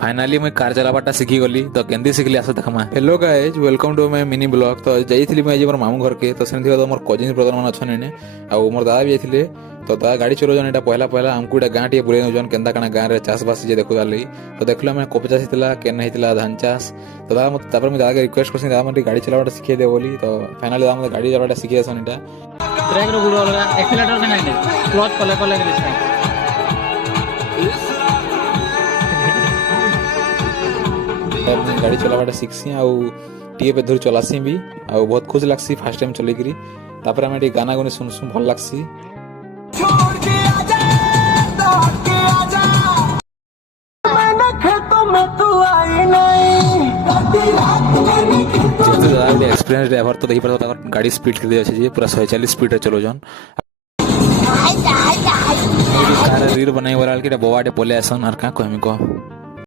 Finally मुझे car चलावाटा शिखी गली तो केंदी शिखली आस देखमा। Hello guys welcome to my mini blog. तो जाइଥିଲି ମୁଁ ଆଜି ମୋର ମାମୁଁ ଘରକେ ତ ସେମିତି ତ ମୋର କଜିନ୍ ବ୍ରଦର ମାନେ ଅଛନ୍ ଏନେ ଆଉ ମୋର ଦାଦା ବି ଯାଇଥିଲେ ତ ଦାଦା ଗାଡ଼ି ଚଲାଉଛନ୍। ଏଇଟା ପହଲା ଆମକୁ ଏଇଟା ଗାଁ ଟିକେ ବୁଲେଇ ନେଉଛନ୍ କେନ୍ତା କାଣା ଗାଁରେ ଚାଷବାସ ଯେ ଦେଖୁବାର ଲାଗି। ତ ଦେଖିଲୁ ଆମେ କୋପ ଚାଷ ହେଇଥିଲା କେନ୍ ହେଇଥିଲା ଧାନ ଚାଷ। ତ ଦାଦା ମତେ ତାପରେ ମୁଁ ଦାଦାକେ ରିକ୍ୱେଷ୍ଟ କରିଥିଲି ଦାଦା ମୋତେ ଗାଡ଼ି ଚଲାବାଟା ଶିଖେଇ ଦେ ବୋଲି। ତ ଫାଇନାଲି ଦାଦା ମୋତେ ଗାଡ଼ି ଚଲାବାଟା ଶିଖେଇ ଦେସନ୍ ଏଇଟା। ବ୍ରେକ୍ ର ଗୁଡ଼ ଅଲଗା ଏକ୍ସିଲେଟର କେ ନାହିଁ କ୍ଲଚ କଲେ କଲେ କିଛି ନାହିଁ। गाड़ी चलावाटा शिखसी आउ टीए पे धूर चलासी भी आउ बहुत खुश लगसी फास्ट टाइम चलेकरी। तापर हमें गाना गुनी सुनसु भल लगसी। एक्सपीरियंस ड्राइवर तो देखी पड़ता गाड़ी स्पीड कर दिया अच्छे पूरा 140 स्पीड रे चलो जन कार रील बनाई वाला के बवाटे पले आसन और का कहमी को।